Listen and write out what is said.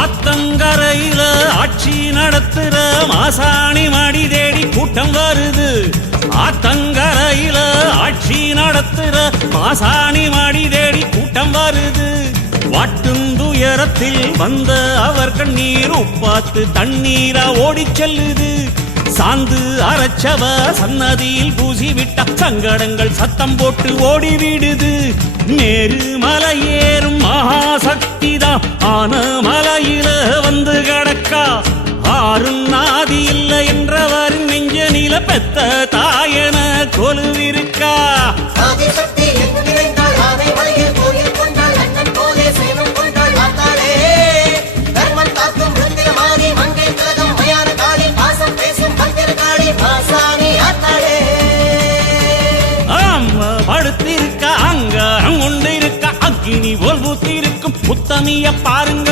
ஆத்தங்கரையில ஆட்சி நடத்துற மாசாணி மடி தேடி கூட்டம் வருது. ஆத்தங்கரையில ஆட்சி நடத்துற மாசாணி மடி தேடி கூட்டம் வருது. வாட்டுந்துயரத்தில் வந்த அவர் கண்ணீர் உப்பாத்து தண்ணீரா ஓடிச் செல்லுது. சாந்து அரைச்சவ சன்னதியில் பூசி விட்ட சங்கடங்கள் சத்தம் போட்டு ஓடி விடுது மேரு ஆன மலையில வந்து கிடக்கா? ஆறும் நாதி இல்லை என்றவரின் நெஞ்ச நில பெத்த தாயன கொலுவிருக்கா படுத்திருக்க அங்காரம் கொண்டு இருக்க அக்கினி போல் பூத்திருக்கும் உத்தமிய பாருங்க